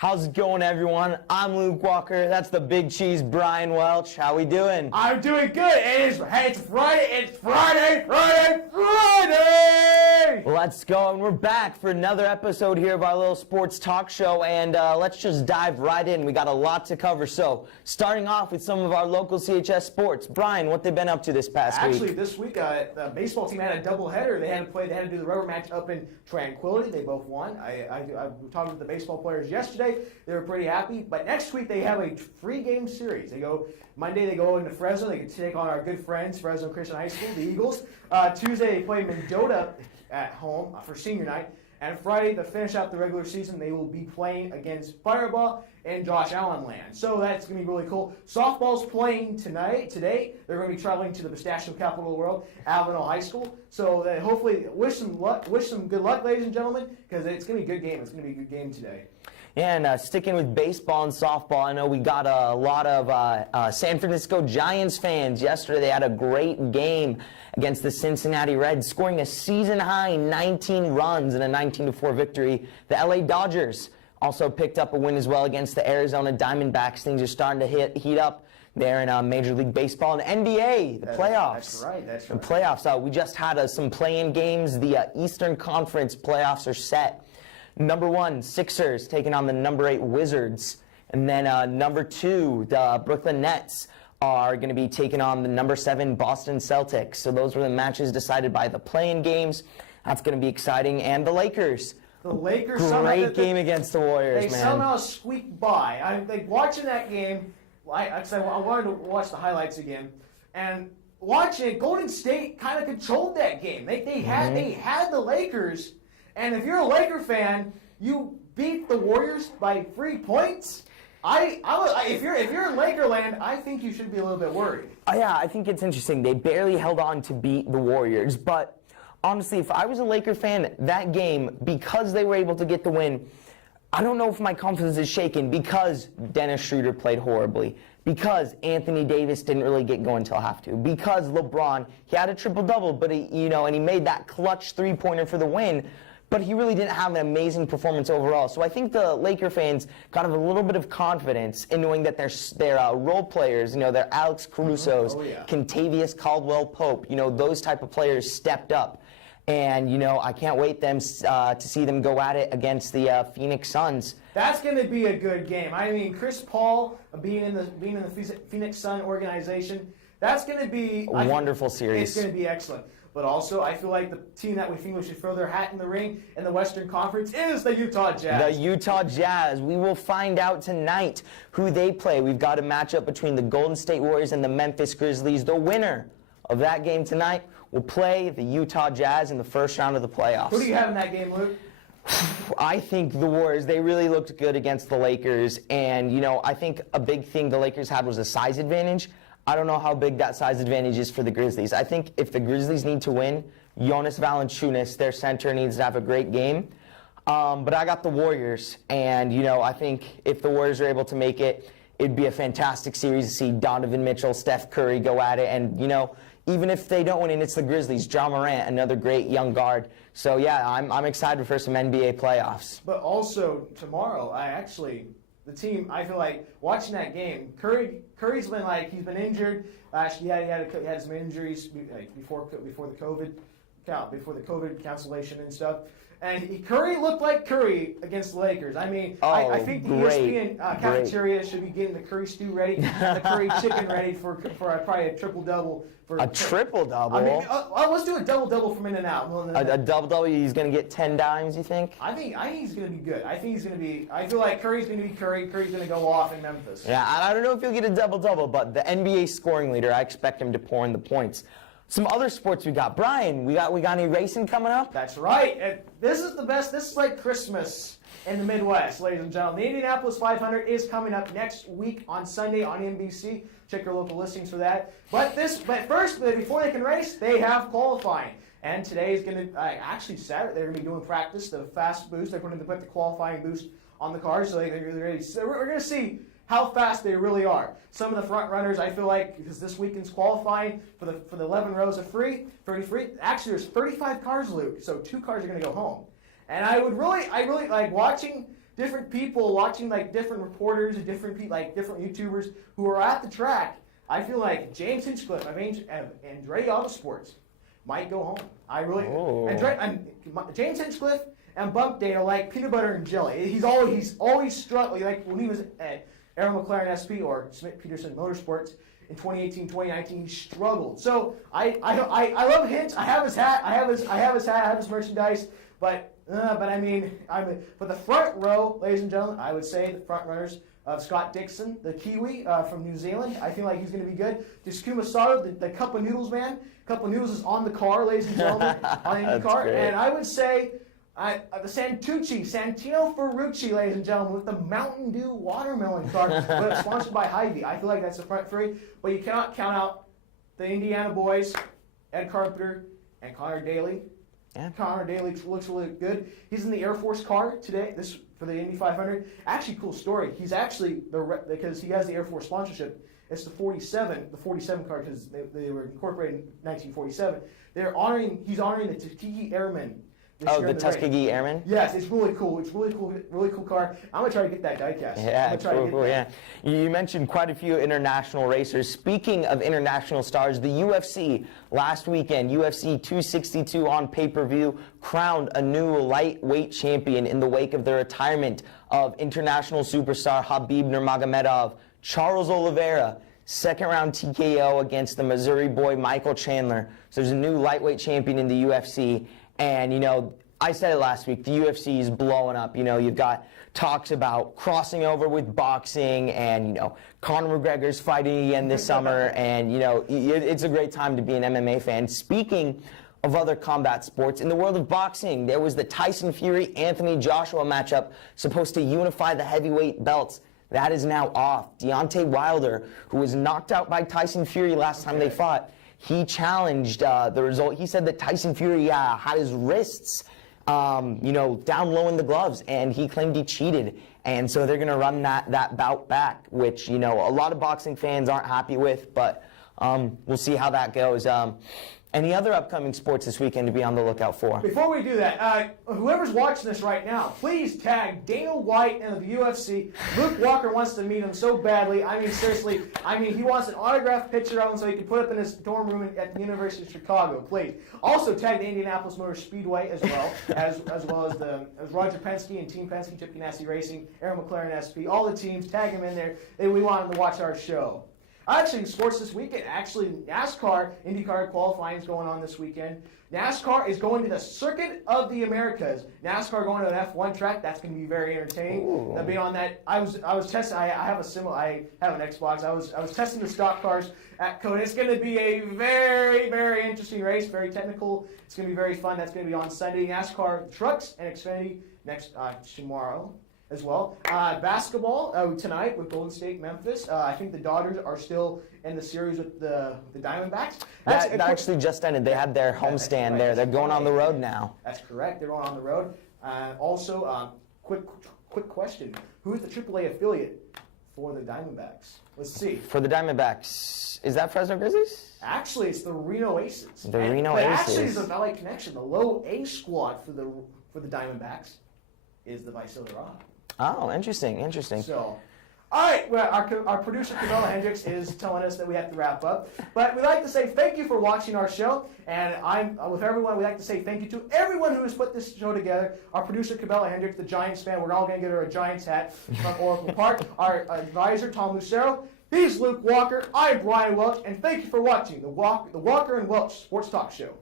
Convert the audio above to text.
How's it going, everyone? I'm Luke Walker. That's the Big Cheese, Brian Welch. How we doing? I'm doing good. It's Friday. It's Friday. Let's go, and we're back for another episode here of our little sports talk show, and let's just dive right in. We got a lot to cover, so starting off with some of our local CHS sports. Brian, what they been up to this past week? Actually, this week, the baseball team had a doubleheader. They had to do the rubber match up in Tranquility. They both won. I talked with the baseball players yesterday. They were pretty happy. But next week, they have a 3-game series. Monday, they go into Fresno. They can take on our good friends, Fresno Christian High School, the Eagles. Tuesday, they play Mendota at home for senior night. And Friday, to finish out the regular season, they will be playing against Fireball in Josh Allen land. So that's going to be really cool. Softball's playing today. They're going to be traveling to the pistachio capital of the world, Avenel High School. So hopefully, wish some good luck, ladies and gentlemen, because it's going to be a good game. It's going to be a good game today. And sticking with baseball and softball, I know we got a lot of San Francisco Giants fans. Yesterday, they had a great game against the Cincinnati Reds, scoring a season-high 19 runs in a 19-4 victory. The LA Dodgers also picked up a win as well against the Arizona Diamondbacks. Things are starting to heat up there in Major League Baseball and NBA, the playoffs. That's right. The playoffs. We just had some play-in games. The Eastern Conference playoffs are set. Number 1, Sixers taking on the number 8 Wizards. And then number 2, the Brooklyn Nets are going to be taking on the number 7 Boston Celtics. So those were the matches decided by the play-in games. That's going to be exciting. And the Lakers. Great game against the Warriors, man. They somehow squeaked by. Watching that game, I wanted to watch the highlights again. And watching it, Golden State kind of controlled that game. They had the Lakers. And if you're a Laker fan, you beat the Warriors by 3 points. If you're in Lakerland, I think you should be a little bit worried. Yeah, I think it's interesting. They barely held on to beat the Warriors. But honestly, if I was a Laker fan, that game, because they were able to get the win, I don't know if my confidence is shaken because Dennis Schroeder played horribly, because Anthony Davis didn't really get going until half two, because LeBron, he had a triple-double, but and he made that clutch three-pointer for the win. But he really didn't have an amazing performance overall. So I think the Laker fans got a little bit of confidence in knowing that their role players, their Alex Caruso's, Kentavious Caldwell-Pope, those type of players stepped up. And, I can't wait to see them go at it against the Phoenix Suns. That's going to be a good game. I mean, Chris Paul being in the Phoenix Sun organization, that's going to be a wonderful series. It's going to be excellent. But also, I feel like the team that we think we should throw their hat in the ring in the Western Conference is the Utah Jazz. The Utah Jazz. We will find out tonight who they play. We've got a matchup between the Golden State Warriors and the Memphis Grizzlies. The winner of that game tonight will play the Utah Jazz in the first round of the playoffs. Who do you have in that game, Luke? I think the Warriors, they really looked good against the Lakers. And, I think a big thing the Lakers had was a size advantage. I don't know how big that size advantage is for the Grizzlies. I think if the Grizzlies need to win, Jonas Valanciunas, their center, needs to have a great game. But I got the Warriors, and, I think if the Warriors are able to make it, it'd be a fantastic series to see Donovan Mitchell, Steph Curry go at it. And, even if they don't win and it's the Grizzlies, Ja Morant, another great young guard. So, yeah, I'm excited for some NBA playoffs. But also, tomorrow, the team, I feel like watching that game, Curry's been he's been injured. He had some injuries before the COVID cancellation and stuff. And Curry looked like Curry against the Lakers. I mean, I think the ESPN cafeteria should be getting the Curry stew ready, the Curry chicken ready for probably a triple-double. A triple-double? I mean, let's do a double-double from In-N-Out. A double-double, he's going to get 10 dimes, you think? I think he's going to be good. I feel like Curry's going to be Curry. Curry's going to go off in Memphis. Yeah, I don't know if he'll get a double-double, but the NBA scoring leader, I expect him to pour in the points. Some other sports we got. Brian, we got any racing coming up? That's right. This is the best. This is like Christmas in the Midwest, ladies and gentlemen. The Indianapolis 500 is coming up next week on Sunday on NBC. Check your local listings for that. But first, before they can race, they have qualifying. And today is going to, actually Saturday, they're going to be doing practice, the fast boost. They're going to put the qualifying boost on the cars. So they're ready. So we're going to see how fast they really are. Some of the front runners, I feel like, because this weekend's qualifying for the 11 rows of 30 free. Actually, there's 35 cars, Luke. So 2 cars are going to go home. And I really like watching different people watching, like different reporters and different people, like different YouTubers who are at the track. I feel like James Hinchcliffe and Andretti Autosports might go home. I really James Hinchcliffe and Bump Day are like peanut butter and jelly. He's always struggled. Like when he was at Arrow McLaren SP or Smith Peterson Motorsports in 2018, 2019, he struggled. So I love Hinch. I have his hat. I have his merchandise. But the front row, ladies and gentlemen, I would say the front runners of Scott Dixon, the Kiwi from New Zealand. I feel like he's going to be good. Takuma Sato, the Cup of Noodles man. Cup of Noodles is on the car, ladies and gentlemen, on the car. Great. And I would say the Santino Ferrucci, ladies and gentlemen, with the Mountain Dew watermelon car, but it's sponsored by Hy-Vee. I feel like that's the front three. But you cannot count out the Indiana boys, Ed Carpenter and Connor Daly. Yeah. Connor Daly looks really good. He's in the Air Force car today. This for the Indy 500. Actually, cool story. He's actually because he has the Air Force sponsorship. It's the 47 car because they were incorporated in 1947. He's honoring the Tuskegee Airmen. Oh, the Tuskegee Airmen? Yes, it's really cool. It's really cool car. I'm gonna try to get that diecast. Yeah, cool. Yeah, you mentioned quite a few international racers. Speaking of international stars, the UFC last weekend, UFC 262 on pay-per-view, crowned a new lightweight champion in the wake of the retirement of international superstar Khabib Nurmagomedov. Charles Oliveira, second-round TKO against the Missouri boy Michael Chandler. So there's a new lightweight champion in the UFC. And, I said it last week, the UFC is blowing up. You've got talks about crossing over with boxing and, Conor McGregor's fighting again this summer. And, it's a great time to be an MMA fan. Speaking of other combat sports, in the world of boxing, there was the Tyson Fury-Anthony Joshua matchup supposed to unify the heavyweight belts. That is now off. Deontay Wilder, who was knocked out by Tyson Fury last time they fought, he challenged the result. He said that Tyson Fury had his wrists, down low in the gloves, and he claimed he cheated. And so they're going to run that bout back, which, a lot of boxing fans aren't happy with, but we'll see how that goes. Any other upcoming sports this weekend to be on the lookout for? Before we do that, whoever's watching this right now, please tag Dana White and the UFC. Luke Walker wants to meet him so badly. Seriously, he wants an autographed picture of him so he can put up in his dorm room at the University of Chicago. Please. Also tag the Indianapolis Motor Speedway as well, as Roger Penske and Team Penske, Chip Ganassi Racing, Arrow McLaren SP, all the teams. Tag them in there. We want them to watch our show. Actually, sports this weekend. Actually, NASCAR IndyCar qualifying is going on this weekend. NASCAR is going to the Circuit of the Americas. NASCAR going to an F1 track. That's going to be very entertaining. Beyond that, I was testing. I have an Xbox. I was testing the stock cars at Code. It's going to be a very, very interesting race. Very technical. It's going to be very fun. That's going to be on Sunday. NASCAR trucks and Xfinity tomorrow as well. Basketball tonight with Golden State, Memphis. I think the Dodgers are still in the series with the Diamondbacks. That actually just ended. They had their homestand there. They're going on the road now. That's correct. They're going on the road. Also, quick question: who is the AAA affiliate for the Diamondbacks? Let's see. For the Diamondbacks, is that Fresno Grizzlies? Actually, it's the Reno Aces. Reno Aces. Actually, it's the LA Connection. The low A squad for the Diamondbacks is the Visalia Rock. Oh, interesting. So, all right, well, our producer, Camilla Hendricks, is telling us that we have to wrap up. But we'd like to say thank you for watching our show. And with everyone, we'd like to say thank you to everyone who has put this show together. Our producer, Camilla Hendricks, the Giants fan. We're all going to get her a Giants hat from Oracle Park. Our advisor, Tom Lucero. He's Luke Walker. I'm Brian Welch. And thank you for watching the Walker and Welch Sports Talk Show.